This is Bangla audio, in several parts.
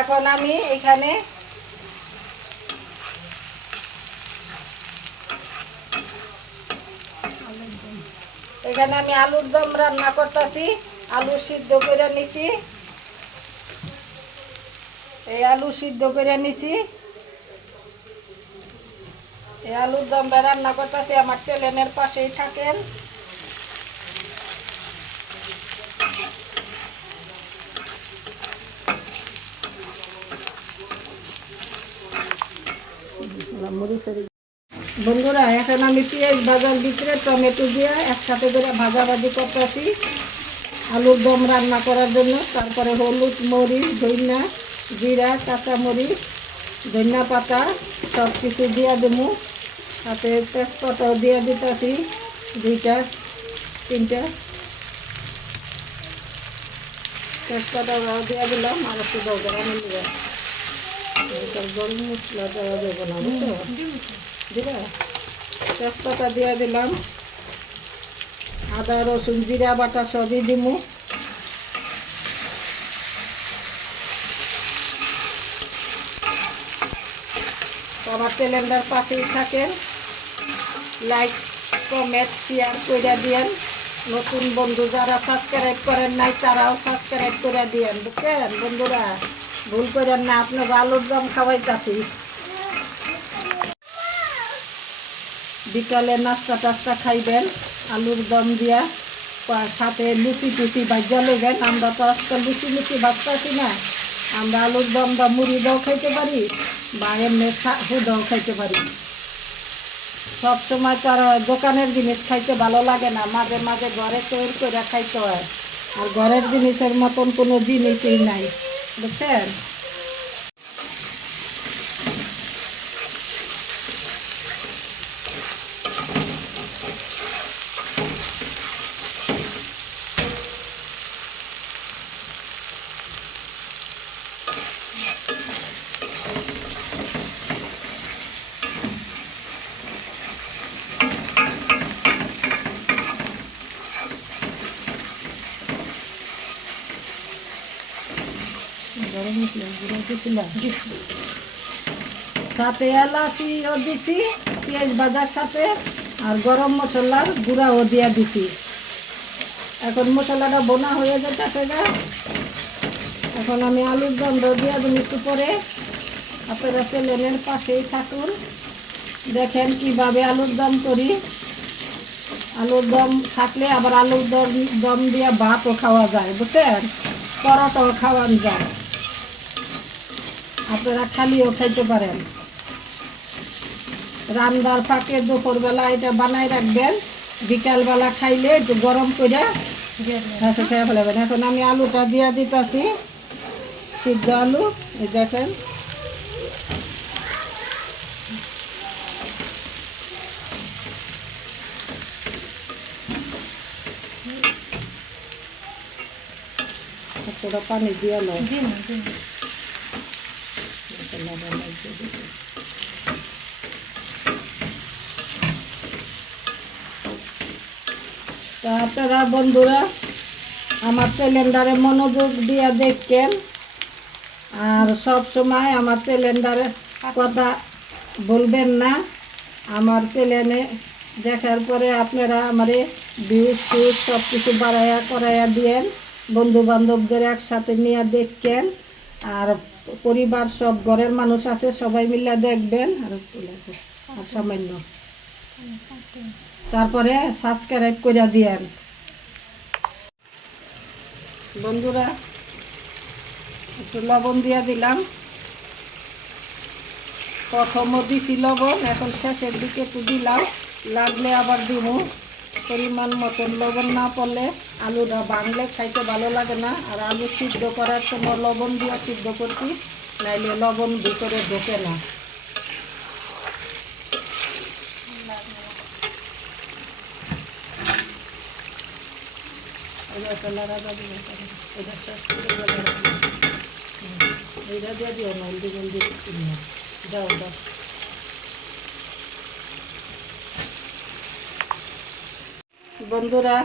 এখন আমি এখানে এখানে আমি আলুর দম রান্না করতেছি, আলু সিদ্ধ করে নিছি। এই আলু সিদ্ধ করে নিছি। এই আলুর দমটা রান্না করতেছি, আমার ছেলেনের পাশেই থাকেন। বন্ধুরা, এখন আমি পেঁয়াজ ভাজার ভিতরে টমেটো দিয়ে একসাথে করে ভাজাভাজি করতেছি। আলুর দম রান্না করার জন্য, তারপরে হলুদ মরিচ ধইনা জিরা কাঁচা মরিচ ধনিয়া পাতা সব কিছু দিয়ে দেবো। সাথে তেজপাতাও দিয়ে দিতেছি, দুইটা, তিনটা। তেজপাতাও দিয়ে দিলাম, আর একটু দরকার গরম মশলা দেওয়া যাবে না বুঝছ? দিবা তেজপাতা দিয়ে দিলাম। আদা রসুন জিরা বাটা সবই দিমু। আমার সিলিন্ডার পাশেই থাকেন। লাইক কমেন্ট শেয়ার করে দিয়েন। নতুন বন্ধু যারা সাবস্ক্রাইব করেন নাই তারাও সাবস্ক্রাইব করে দিয়েন বুঝছেন? বন্ধুরা। ভুল করেন না আপনার আলুর দম খাওয়াইতাছি। বিকালে নাস্তা টাস্তা খাইবেন, আলুর দম দিয়া সাথে লুচি টুচি বাজ্যা লইবেন। আমরা তো আজকাল লুচি লুচি বাজতাছি না। আমরা আলুর দম বা মুড়ি দাও খাইতে পারি, বা এমনি হুদাও খাইতে পারি। সব সময় তো আর দোকানের জিনিস খাইতে ভালো লাগে না, মাঝে মাঝে ঘরে তৈরি করে খাইতে হয়। আর ঘরের জিনিসের মতন কোনো জিনিসই নাই। Lucero, বুঝছেন সাথে এলাচিও দিছি, পেঁয়াজ ভাজার সাথে, আর গরম মশলার গুঁড়াও দিয়ে দিছি। এখন মশলাটা বোনা হয়ে যেতেছে গা। এখন আমি আলুর দণ্ড দিয়ে দিন একটু পরে। আপনারা প্লেনের পাশেই থাকুন। দেখেন কীভাবে আলুর দম করি। আলুর দম থাকলে আবার আলুর দম দম দিয়ে ভাতও খাওয়া যায়, বুঝছেন? পরোটাও খাওয়ানো যায়। আপনারা খালিও খাইতে পারেন। রান্নার ফাঁকে দুপুরবেলা এটা বানাই রাখবেন। বিকালবেলা খাইলে একটু গরম করে খেয়ে ফেলাবেন। এখন আমি আলুটা দিয়ে দিতেছি, সিদ্ধ আলু দেখেন। পানি দিয়ে নয় তা আপনারা বন্ধুরা, আমার সিলিন্ডারে মনোযোগ দিয়ে দেখেন। আর সব সময় আমার সিলিন্ডারের কথা বলবেন না। আমার চ্যানেলে দেখার পরে আপনারা আমারে ভিউজ টিউজ সব কিছু বাড়াইয়া, করাইয়া দিয়েন। বন্ধু বান্ধবদের একসাথে নিয়ে দেখেন। আর পরিবার সব ঘরের মানুষ আছে, সবাই মিলে দেখবেন। আর সামান্য। তারপরে সাবস্ক্রাইব করে দিয়েন। বন্ধুরা, একটু লবণ দিয়ে দিলাম। প্রথমও দিছি লবণ, এখন শেষের দিকে একটু দিলাম। লাগলে আবার দিব। পরিমাণ মতন লবণ না পড়লে আলুটা বাংলে খাইতে ভালো লাগে না। আর আলু সিদ্ধ করার সময় লবণ দিয়ে সিদ্ধ করছি, নাইলে লবণ ভিতরে ঢোকে না। বন্ধুরা,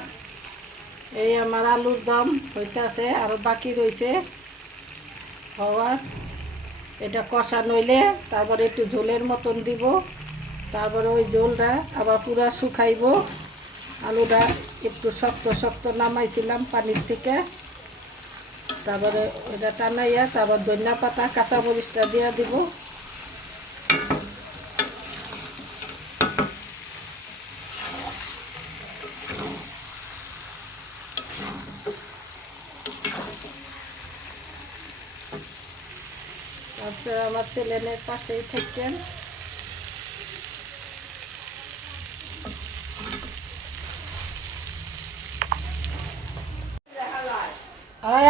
এই আমার আলুর দম হইতাছে আরও বাকি রয়েছে হওয়ার এটা কষা নইলে তারপরে একটু ঝোলের মতন দিব। তারপরে ওই ঝোলটা আবার পুরা শুকাইব। আলুটা একটু শক্ত শক্ত নামাইছিলাম পানির থেকে। তারপরে এটা টানাইয়া তারপর ধনিয়া পাতা, কাঁচা মরিচটা দিয়ে দিব। আমার ছেলেনের পাশেই থাকেন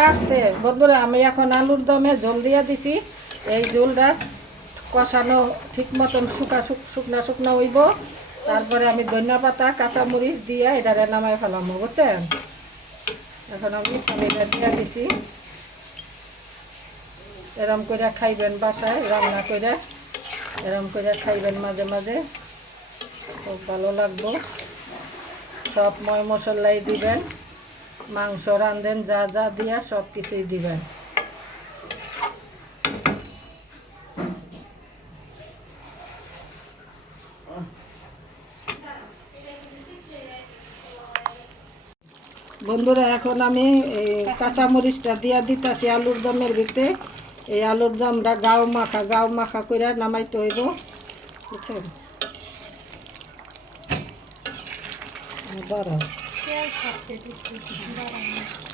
আসতে। বন্ধুরা, আমি এখন আলুর দমে জল দিয়ে দিছি। এই জলটা কষানো ঠিক মতন শুকা শুকনা শুকনা হইব। তারপরে আমি ধনিয়া পাতা, কাঁচামরিচ দিয়ে এটারে নামাই ফেলাম, বুঝছেন? এখন আমি পানিটা দিয়ে দিছি। এরম করে খাইবেন বাসায়, রান্না করে এরম করে খাইবেন মাঝে মাঝে। খুব ভালো লাগবো। সব ময় মশলাই দিবেন। মাংস রান্ধেন যা যা দিয়া সব কিছুই দিবেন। বন্ধুরা, এখন আমি এই কাঁচামরিচটা দিয়া দিতেছি আলুর দমের ভিতরে। এই আলুর দমটা গাও মাখা গাও মাখা করে নামাইতে হইব, বুঝছেন? বড় 깨어서 들을 수 있는 사람이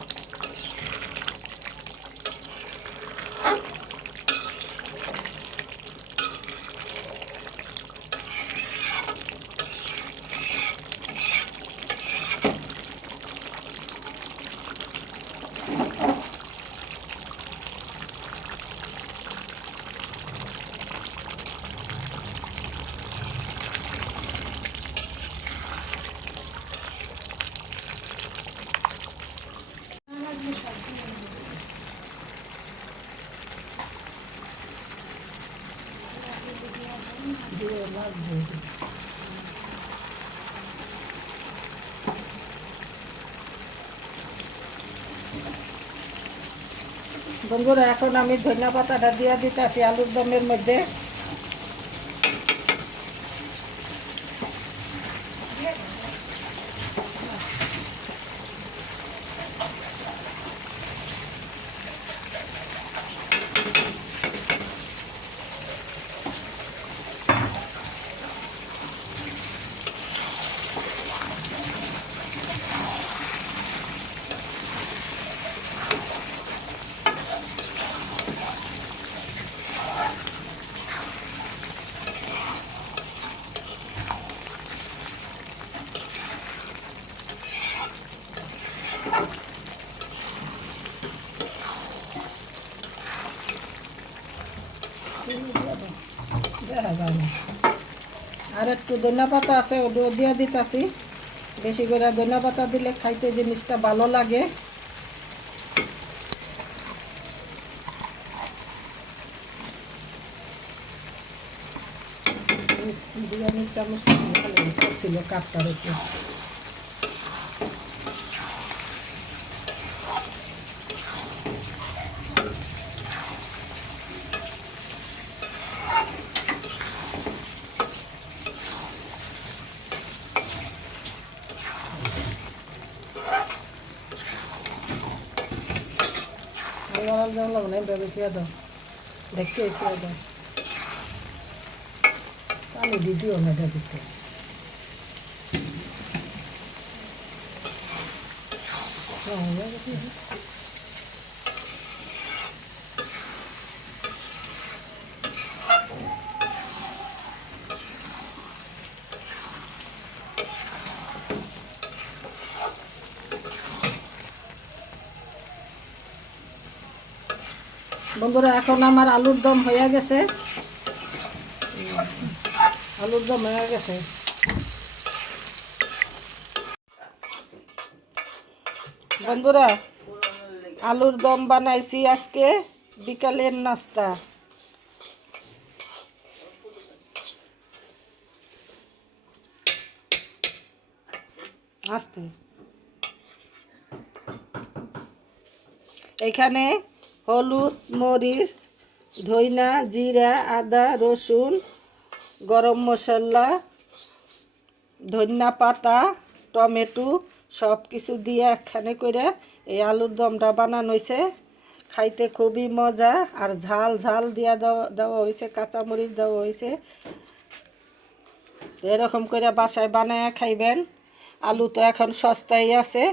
লাগবে বন্ধুরা এখন আমি ধনিয়া পাতাটা দিয়ে দিতেছি আলুর দমের মধ্যে। আর একটু ধনিয়া পাতা আছে ওটাও দিয়ে দিতেছি বেশি করে ধনিয়া পাতা দিলে খাইতে জিনিসটা ভালো লাগে। বিরিয়ানির চামচ ভালো ছিল কাপটার একটু Alam lang lang na yung bebe kaya daw. Dekyo kaya daw. Paano video na daw dito? বন্ধুরা, এখন আমার আলুর দম হয়ে গেছে। আলুর দম হয়ে গেছে। বন্ধুরা, আলুর দম বানাইছি আজকে বিকালের নাস্তা। আস্তে। এইখানে হলুদ, মরিচ, ধইনা, জিরা, আদা, রসুন, গরম মশলা ধনিয়া পাতা, টমেটো সব কিছু দিয়ে একখানে করে এই আলুর দমটা বানানো হয়েছে খাইতে খুবই মজা আর ঝাল ঝাল দিয়া দেওয়া হয়েছে কাঁচামরিচ দেওয়া হয়েছে এরকম করে বাসায় বানায় খাইবেন। আলু তো এখন সস্তাই আছে।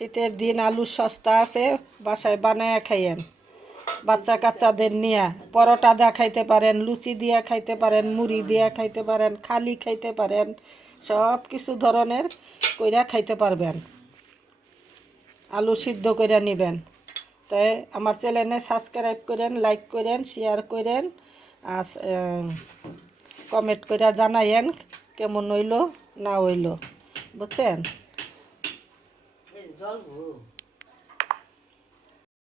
শীতের দিন আলু সস্তা আছে, বাসায় বানায় খাইয়েন। বাচ্চা কাচ্চাদের নিয়ে। পরোটা দিয়া খাইতে পারেন, লুচি দিয়া খাইতে পারেন, মুড়ি দিয়া খাইতে পারেন, খালি খাইতে পারেন সব কিছু ধরনের কইরা খাইতে পারবেন। আলু সিদ্ধ করে নেবেন। তাই আমার চ্যানেলে সাবস্ক্রাইব করেন, লাইক করেন, শেয়ার করেন, আর কমেন্ট করে জানাইয়েন কেমন হইল, না হইল। বুঝছেন? এই জল গো